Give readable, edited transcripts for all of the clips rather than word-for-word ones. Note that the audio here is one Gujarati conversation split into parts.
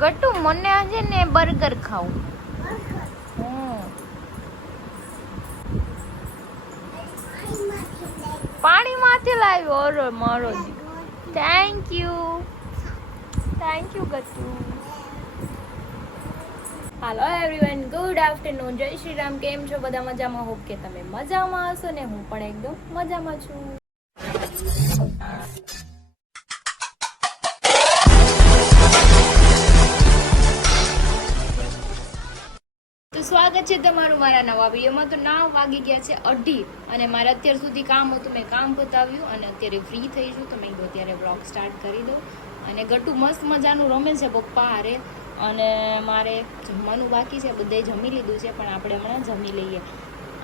ગટુ મને આજે ને બર્ગર ખાવું. પાણીમાંથી લાવ્યો. અરે મારો thank you Gatu. Hello everyone, good afternoon, જય શ્રી રામ. કેમ છો બધા? મજામાં? હોપ કે તમે મજામાં હશો ને હું પણ એકદમ મજામાં છું. તો સ્વાગત છે તમારું મારા નવા વિડીયોમાં. તો 9 વાગી ગયા છે 2:30 અને મારે અત્યાર સુધી કામ હતું, મેં કામ પતાવ્યું અને અત્યારે ફ્રી થઈ છું. તો મેં કીધું અત્યારે બ્લોગ સ્ટાર્ટ કરી દઉં. અને ગટુ મસ્ત મજાનું રમે છે પપ્પા હારે અને મારે જમવાનું બાકી છે. બધાએ જમી લીધું છે પણ આપણે હમણાં જમી લઈએ.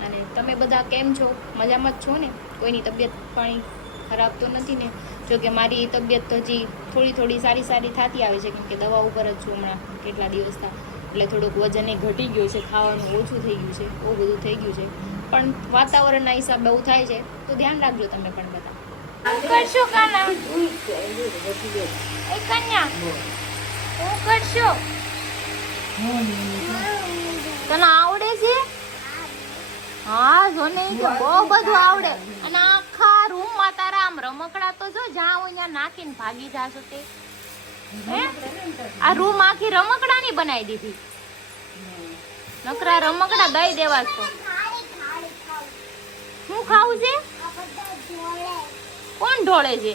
અને તમે બધા કેમ છો? મજામાં જ છો ને? કોઈની તબિયત પાણી ખરાબ તો નથી ને? જોકે મારી તબિયત તો હજી થોડી સારી થતી આવે છે, કેમ કે દવા ઉપર જ છું હમણાં કેટલા દિવસના. એટલે થોડુંક વજન એ ઘટી ગયું છે, ખાવાનું ઓછું થઈ ગયું છે, બહુ બધું થઈ ગયું છે. પણ વાતાવરણના હિસાબે એવું થાય છે, તો ધ્યાન રાખજો તમે પણ બધા. કરશો કાના એ કન્યા હું કરશો? તને આવડે છે? હા જો ને બહુ બધું આવડે. અને આખા રૂમમાં તારા આમ રમકડા તો જો જ્યાં હોય ત્યાં નાખીને ભાગી જાશો તે. આ રૂમ આખી રમકડાની બનાવી દીધી. નકરા રમકડા દઈ દેવા છો. હું ખાવું છે? કોણ ઢોળે છે?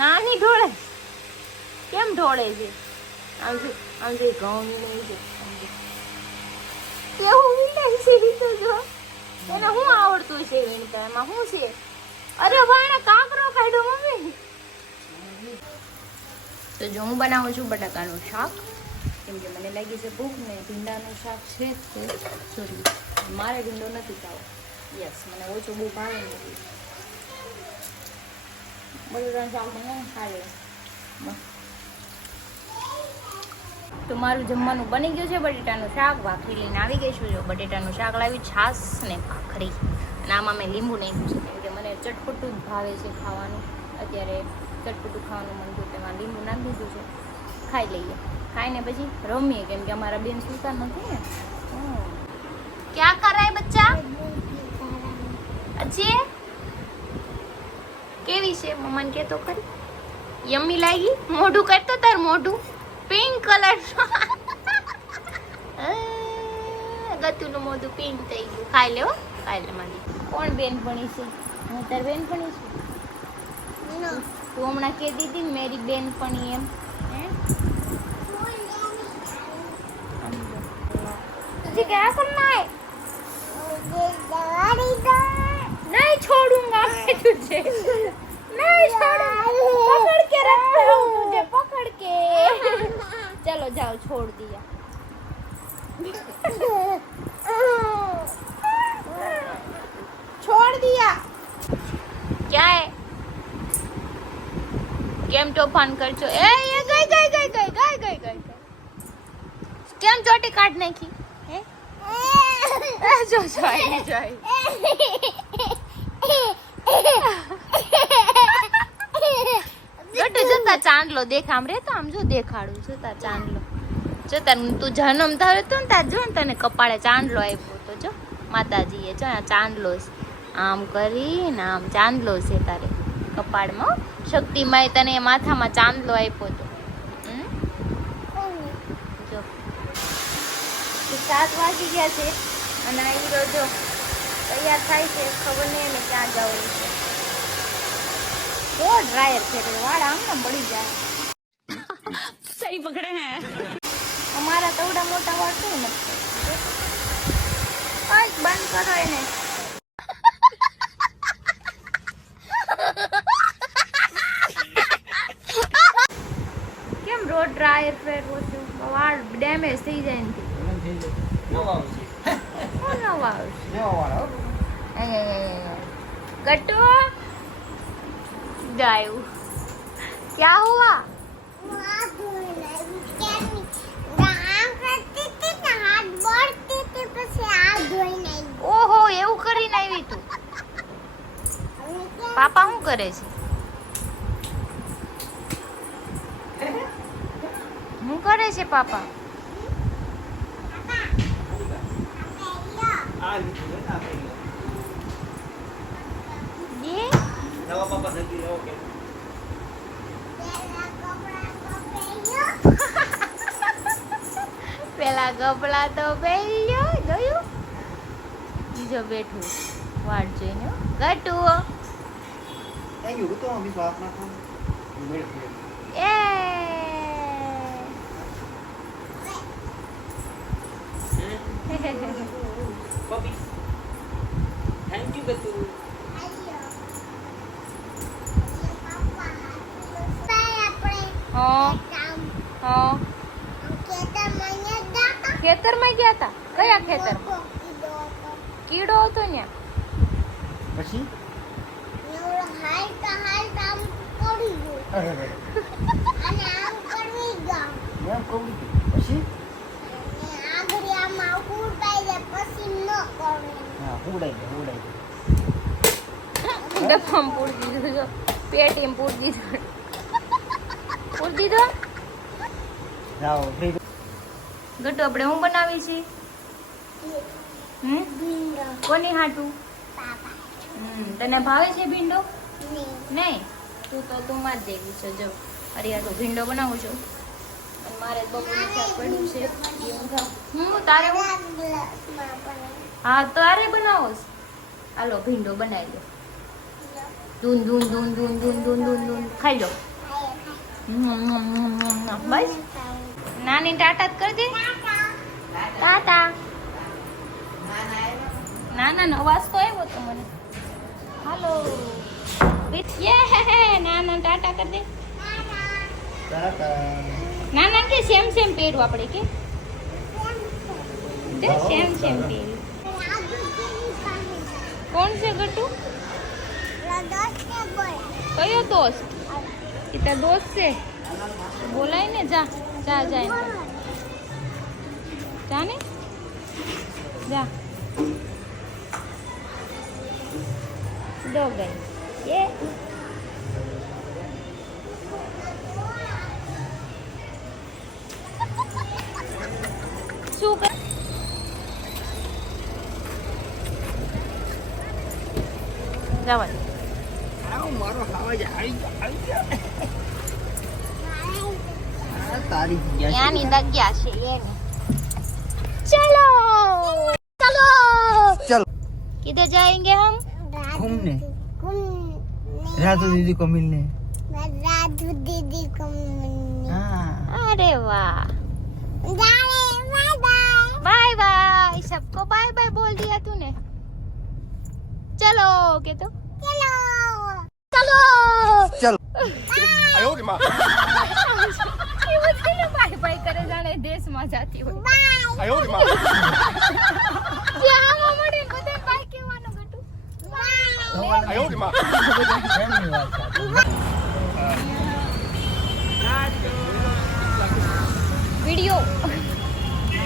નાની ઢોળે? કેમ ઢોળે છે? આમ જે ઘઉં નહીં છે કેવું વીણાય છે તો જો. એને શું આવડતું છે વીણતા? એમાં શું છે? અરે વાણે કાકરો કાઢ્યો મમ્મી. તો જો હું બનાવું છું બટાકાનું શાક, કેમ કે મને લાગી છે ભૂખ ને ભીંડાનું શાક છે તે સોરી મારે ભીંડો નથી ખાવો. યસ, મને ઓછું બહુ ભાવે નથી. બટાકાનું શાક બનાવું ખાય. તો મારું જમવાનું બની ગયું છે. બટેટાનું શાક ભાખરી લઈને આવી ગઈ છું. જો બટેટાનું શાક લાવી, છાશ ને ભાખરી, અને આમાં મેં લીંબુ નાખ્યું છે, કેમ કે મને ચટપટું જ ભાવે છે ખાવાનું. અત્યારે ચટપટું ખાવાનું મન થયું, તેમાં લીંબુ નાખી દીધું છે. ખાઈ લઈએ, ખાઈને પછી રમીએ, કેમ કે અમારા બેન સુતા નથી ને. ક્યાં કર રહા હે બચ્ચા? અચ્છી કેવી છે? મમ્માને કે તો ખરી. યમ્મી લાગી? મોઢું કરતો તાર મોઢું પિંક કલર. ગતુનું મોઢું પિંક થઈ ગયું. ખાઈ લે હો, ખાઈ લે મારી. કોણ બેનપણી છે? હું તાર બેનપણી છું. તું હમણાં કહેતી હતી ને મેરી બેનપણી એમ. तुझे क्या करना है? नहीं छोड़ूंगा मैं तुझे, नहीं छोड़ूंगा, पकड़ के रखता हूँ तुझे, पकड़ के. चलो जाओ, छोड़ दिया. छोड़ दिया. क्या है? કેમ તોફાન કરશો? એ ગઈ કેમ ચોટી કાઢ નાખી? જો ગટુ જતા ચાંદલો દેખામ રે. તો આમ જો દેખાડું જતા ચાંદલો જતા. તું જન્મ થયો તો ને તાર જો ને તને કપાળે ચાંદલો આપ્યો તો જો માતાજીએ. જો આ ચાંદલો આમ કરીને આમ ચાંદલો છે તારે કપાળમાં. શક્તિમાએ તને માથામાં ચાંદલો આપ્યો તો. 7 વાગી ગયા છે અને આ હીરો જો તૈયાર થાય છે. ખબર નહીં એને ક્યાં જવું છે. તો ડ્રાયર છે એટલે વાળ આમ બળી જાય. સહી પકડે હે. અમારા તવડા મોટા વાળ શું નથી. બંધ કરો એને. કેમ રોજ ડ્રાયર ફેરવો છો? વાળ ડેમેજ થઈ જાય ને. गट्टू जायू क्या हुआ? ઓહો એવું કરીને આવી તું. પાપા શું કરે છે? હું કરે છે પાપા? પેલા કપડા તો પહેર્યો જોયું, બીજો બેઠું વાટ જોઈને ગટુ એ થેન્ક યુ ગતુ. હા હા ખેતરમાં ગયા હતા. કયા ખેતર? કીડો હતો ને પછી પછી ડબ્બામાં પૂરી દીધું જો, પેટીમાં પૂરી દીધું. પૂરી દીધો. ગટુ આપણે હું બનાવી છે? કોની હાટું? તને ભાવે છે ભીંડો? નહીં, તું માં જ દેવી છે. જો અરે તો ભીંડો બનાવું છું અને મારે બપોરનું શાક પડ્યું છે એ હું ખાઉં. તારે હા તારે બનાવો છે. હાલો ભીંડો બનાવી લો. ધૂન ધૂન ધૂન ધૂન ધૂન ધૂન ધૂન ધૂન ખાઈ લો. બસ નાની ટાટા જ કરી દે. ટાટા. નાના નો અવાજ તો આવ્યો તો મને. હાલો નાના ટાટા કરી દે. નાના કે સેમ સેમ પહેરું આપણે કે સેમ સેમ પહેરું. કોણ છે ગટુ? કયો દોસ્ત? એ તો દોસ્ત છે. બોલાય ને જા જા જા એમ કર. જા ને જા. દો ગઈ ये શું કર? જવા દે. મારો અવાજ આવી ગયો. તારી यानी दग्या છે એની. चलो चलो चलो किधर जाएंगे हम? घूमने राधू दीदी को मिलने. राधू दीदी को मिलने. हाँ अरे वाह. Bye bye. Bye bye. सबको बाय बाय बोल दिया तूने. चलो के तो चलो चलो चलो. આયો કે માં. ये बच्चे ना बाय बाय करे जाने देश में जाती હોય. बाय. આયો કે માં. ત્યાં મમડે બધે બાય કહેવાનો ગટુ. बाय. આયો કે માં. વિડિયો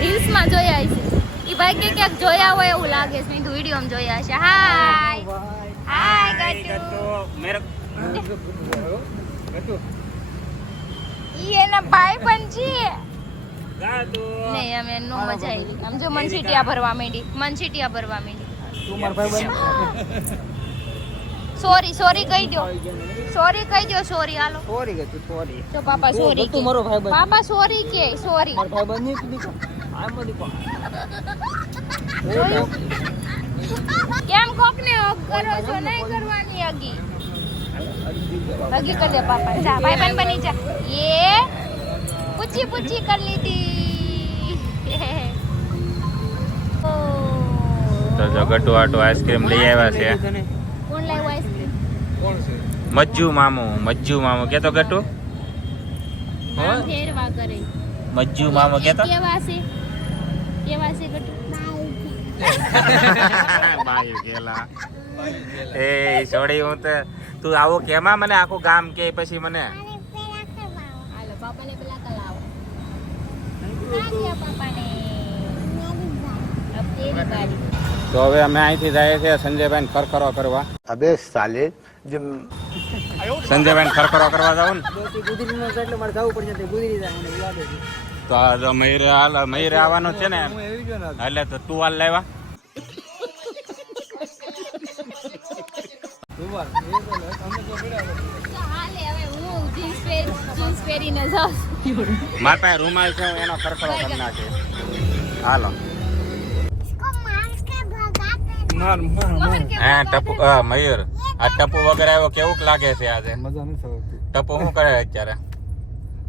રીલ્સ માં જોયા હશે. ઈ ભાઈ કે ક્યાંક જોયા હોય એવું લાગે છે. મેં વિડિયો માં જોયા હશે. હાય હાય ગટુ. મેરે ઈ એના ભાઈ પણ છે. ગાદુ નહીં અમે નો મજા આવી. આમ જો મનસીટિયા ભરવા માંડી. મનસીટિયા ભરવા માંડી. તું માર ભાઈ બન. સોરી સોરી કહી દો. સોરી કહી દો. સોરી હાલો. સોરી ગતું સોરી. તો પાપા સોરી તું મારો ભાઈ બન. પાપા સોરી કે સોરી. મારો ભાઈ બન ની દીકો. આ મધી પા. કેમ કોકને હક કરો છો? નહીં કરવાની હગી. હગી કરી દે પાપા. જા ભાઈ બન બની જા. ये पूछी पूछी कर ली थी. તો જો ગટુ આટો આઈસ્ક્રીમ લઈ આવ્યા છે. કોણ લાવ્યો આઈસ્ક્રીમ? કોણ છે? મજ્જુ મામુ કેતો ગટુ. નામ ફેરવા કરે. મજ્જુ મામુ કેતો. કેવા છે? કેવા છે ગટુ? બાઈ ગેલા. એ છોડી હું તો તું આવો કેમાં મને આખું ગામ કે પછી મને. હાલો પાપાને પેલા કલાવો. પાપાને અબ તેરી બારી. તો હવે અમે અહીંથી જઈએ છીએ સંજયભાઈ ખરખરો કરવા. અબે સાલે જબ સંજયભાઈ ખરખરો કરવા જાવ ને બે થી ગુજરી નો એટલે મારે જવું પડશે તે ગુજરી જાય મને યાદ છે તો આ જો મયુરે આવવાનો છે ને હું એવી જો ને એટલે તો તું હાલ લાવ્યા દુબાર એ તો અમને તો પડ્યા હાલે હવે હું જીન્સ પહેરીને જાઉં મારા પાસે રૂમાલ છે એનો ખરખરો કરી નાખે હાલો इसको मार के भगाते માર માર માર હે ટપુ મયુર આ ટપુ વગર આવ્યો કેવું લાગે છે આજે મજા નથી આવતી ટપુ શું કરે અત્યારે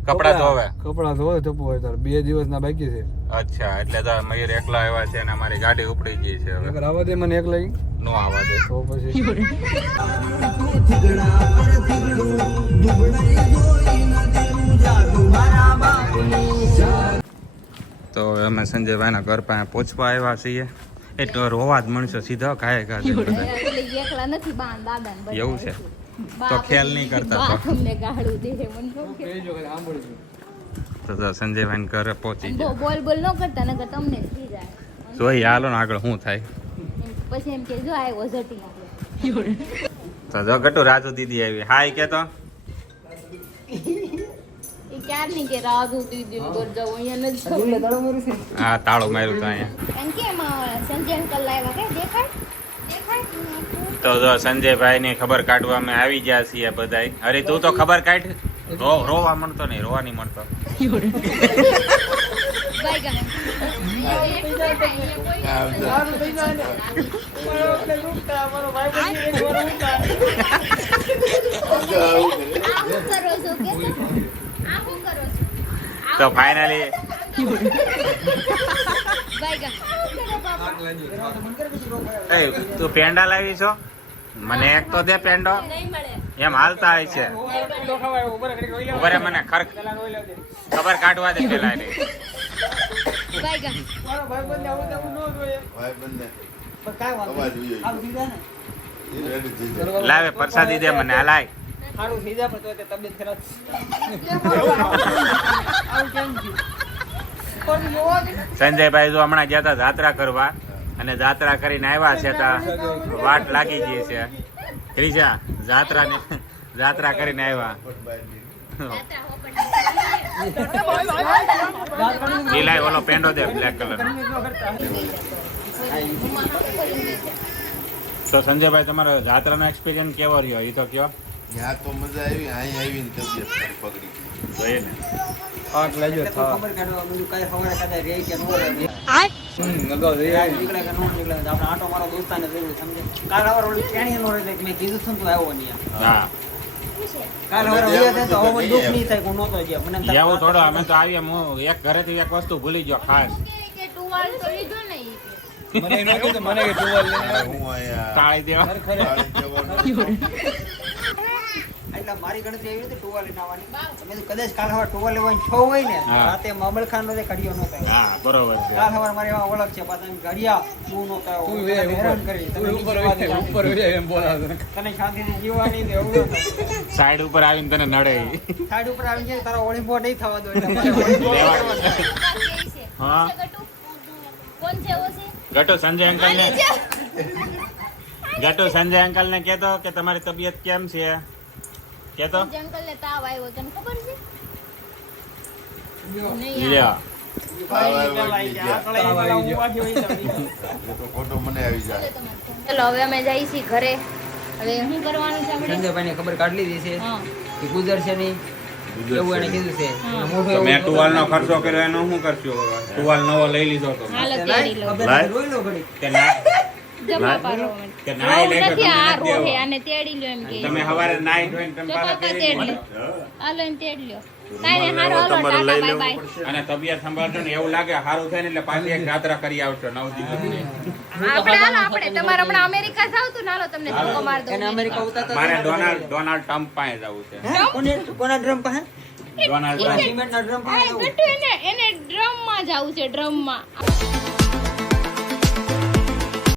કપડા ધોવે કપડા ધોવે ટપુ હોય તાર 2 દિવસ ના બાકી છે અચ્છા એટલે તો મયુર એકલા આવ્યા છે અને અમારી ગાડી ઉપડી ગઈ છે હવે અગર આવા દે મને એક લઈ નો આવવા દે તો પછી તો અમે સંજયભાઈના ઘર પાસે પહોંચવા આવ્યા છીએ એ તો રોવા જ મણસો સીધા ખાય ખાય એટલે એકલા નથી બા દાદા ને એવું છે તો ખ્યાલ નહીં કરતા તો તમને ગાળું દે મને નો કે કેજો કે સાંભળજો તો સંજયભાઈ ઘરે પહોંચી ગયા બોલ બોલ ન કરતા નકર તમને થઈ જાય જોઈ હાલો ને આગળ શું થાય પછી એમ કે જો આવ્યો ઝટી આપણે તો જો ગટુ રાજુ દીદી આવી હાય કે તો એ ક્યારની કે રાજુ દીદી ને ઘર જાવ અહીંયા નથી જવું. એટલે તળો મરી છે હા તાળું માર્યું તો અહીંયા એમ કેમ સંજય અંકલ લાવ્યા કે દેખાય તો જો સંજયભાઈ ની ખબર કાઢવા અમે આવી ગયા છીએ બધાય અરે તું તો ખબર કાઢ રોવા મળતો નહીં રોવા નહીં મળતો બાય ગા તો ફાઇનલી તું પેંડા લાવી છો મને એક તો દે પેંડો એમ હાલતા હોય છે ઉભરે મને ખબર કાઢવા દે પેલા એને. મારો ભાઈ બંને આવું તો નો જોઈએ પણ કાઈ વાત નહીં આવું થઈ જાય ને લાવે પ્રસાદી દે મને હલાય સારું થઈ જાય પણ તો તબિયત ખરાબ આવું કેમ થયું કોણ જોવા દે સંજયભાઈ જો હમણાં ગયા હતા જાત્રા કરવા અને જાત્રા કરીને આવ્યા છે તો વાટ લાગી ગઈ છે ત્રીજા જાત્રા કરીને આવ્યા લીલાય ઓલો પેંડો દે બ્લેક કલર તો સંજયભાઈ તમારો જાત્રાનો એક્સપિરિયન્સ કેવો રહ્યો એ તો કયો ત્યાં તો મજા આવી અહીં આવીને તબિયત પકડી જોઈએ ને આગ લાગ્યો થા ખબર કાઢવા બધું કઈ સવારે કદાચ રે કે નો રે નગાવ દે નીકળે કે નો નીકળે આપણે આટો મારો દોસ્તાને જરૂર સમજે કાલ હવાર ઓલી ટ્રેણી નો રે મેં કીધું છું તું આવ્યો નહીં હા કાલ હવાર ઓલી થાય તો હવે દુઃખ નહીં થાય કોઈ નહોતો ગયા મને એમ થાય એવું થોડો અમે તો આવીએ હું એક ઘરેથી એક વસ્તુ ભૂલી ગયો ખાસ કે ટુવાલ તો લીધો ને ઈ કે. મને એનો કે મને કે ટુવાલ લઈને હું અહીંયા તાળી દેવા તાળી દેવાનું. એટલે મારી ગણતરી એવી હતી ટુવાલ લઈને આવવાની મેં કીધું કદાચ કાલ હવાર ટુવાલ લેવાની છો હોય ને હા. રાતે મામલ ખાન નો ઘડિયો નો થાય હા બરોબર છે કાલ હવાર મારી એવા ઓળખ છે પાછા ઘડિયા તું નો થાય તું વે હેરાન કરી તું તમે ઉપર નીચે વાળી જાઓ. ઉપર હોય એમ બોલાવે તને શાંતિથી જીવવાની ને એવું ન થાય. સાઈડ ઉપર આવીને તને નડે ઈ. સાઈડ ઉપર આવી જાય તારો ઓળીફો નહીં થવા દો એટલે મારે ઓળીફો લેવા. કરવાનો. હા ગટુ કોણ છે ઓ છે ગટુ સંજય અંકલ ને ગટુ સંજય અંકલ ને કેતો કે તમારી તબિયત કેમ છે કેતો અંકલ ને તાવ આવ્યો તને ખબર છે નહીં લ્યો એ તો ખોટો મને આવી જાય ચલો હવે અમે જઈએ છીએ ઘરે હવે શું કરવાનું છે આપણે સંજયભાઈને ખબર કાઢી લીધી છે હા કે ગુજરશે નહીં એવું એને કીધું છે અને મોઢું તો એવું મેં ટુવાલ નો ખર્ચો કર્યો એનો શું કરશું ટુવાલ નવો લઈ લીધો તો હાલ લાય, તેડી લો ખબર લાય. રોઈ લો ઘડી. કે ના જમા પાડો કે નાઈ લે કે નથી તમને આ નથી રોહે દેવો. આને તેડી લો એમ કે તમે હવારે નાઈ ધોઈને તમે તો પાછા કાકા તેડી તેડી લો. લો હાલો એને તેડી લ્યો કાંઈ નહીં હારો હાલો ટાટા બાય બાય અને તબિયત સંભાળજો ને એવું લાગે સારું થાય ને એટલે પાછી એક યાત્રા કરી આવશો 9 દિવસની આપણે હાલો આપણે તમારે હમણાં અમેરિકા જાવ તું હાલો તમને ધક્કો માર દઉં એને અમેરિકા ઉતારતા મારે ડોનાલ્ડ ટ્રમ્પ પાસે જવું છે હે? કોના ડ્રમ પાસે ડોનાલ્ડ કોના ટ્રમ્પ સિમેન્ટના ડ્રમ પાસે અરે જવું? ગટ્ટુ એને ડ્રમ માં જાવું છે ડ્રમ માં